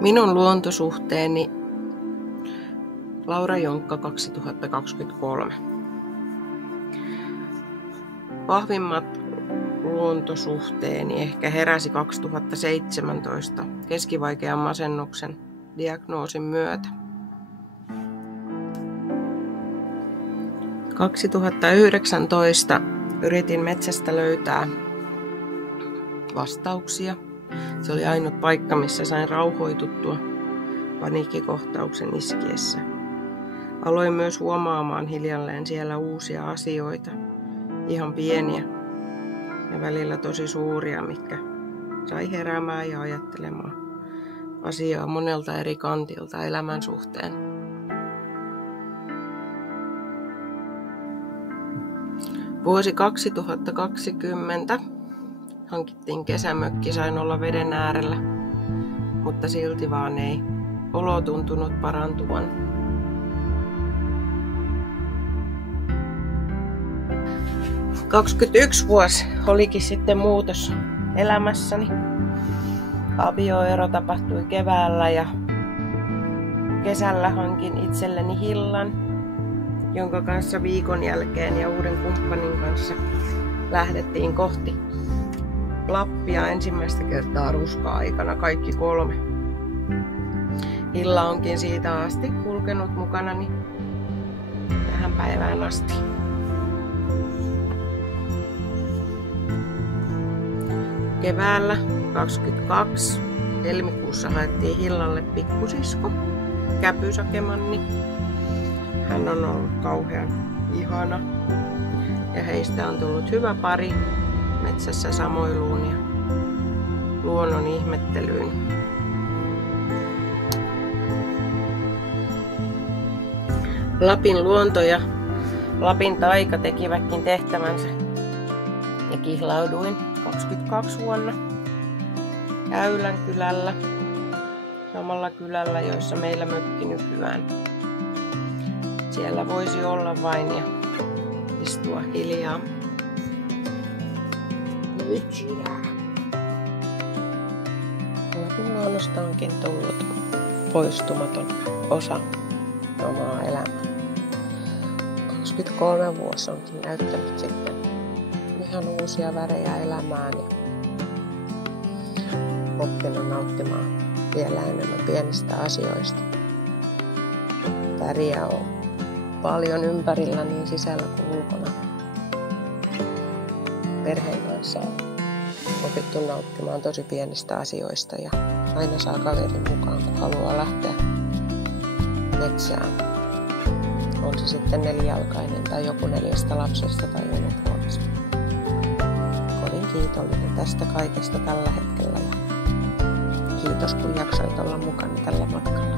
Minun luontosuhteeni Laura Jonkka 2023. Vahvimmat luontosuhteeni ehkä heräsi 2017 keskivaikean masennuksen diagnoosin myötä. 2019 yritin metsästä löytää vastauksia. Se oli ainut paikka, missä sain rauhoituttua paniikkikohtauksen iskiessä. Aloin myös huomaamaan hiljalleen siellä uusia asioita, ihan pieniä ja välillä tosi suuria, mitkä sai heräämään ja ajattelemaan asiaa monelta eri kantilta elämän suhteen. Vuosi 2020 hankittiin kesämökki, sain olla veden äärellä, mutta silti vaan ei olo tuntunut parantuvan. – 21 vuosi olikin sitten muutos elämässäni. Avioero tapahtui keväällä ja kesällä hankin itselleni hillan, jonka kanssa viikon jälkeen ja uuden kumppanin kanssa lähdettiin kohti Lappia ensimmäistä kertaa ruska-aikana kaikki 3. Hilla onkin siitä asti kulkenut mukanani tähän päivään asti. Keväällä 22 helmikuussa haettiin Hillalle pikkusisko, Käpysakemanni. Hän on ollut kauhean ihana ja heistä on tullut hyvä pari metsässä samoiluun ja luonnon ihmettelyyn. Lapin luonto ja Lapin taika tekivätkin tehtävänsä ja kihlauduin 22 vuonna Käylän kylällä, samalla kylällä, joissa meillä mökki nykyään. Siellä voisi olla vain ja istua hiljaa. Lapin luonnosta onkin tullut poistumaton osa omaa elämää. 23 vuosi onkin näyttänyt sitten ihan uusia värejä elämään ja oppinut nauttimaan vielä enemmän pienistä asioista. Väriä on paljon ympärillä niin sisällä kuin ulkona. Perheen kanssa on opittu nauttimaan tosi pienistä asioista ja aina saa kaverin mukaan, kun haluaa lähteä metsään. On se sitten 4-jalkainen tai joku 4 lapsesta tai monipuolista. Kovin kiitollinen tästä kaikesta tällä hetkellä ja kiitos kun jaksoit olla mukana tällä matkalla.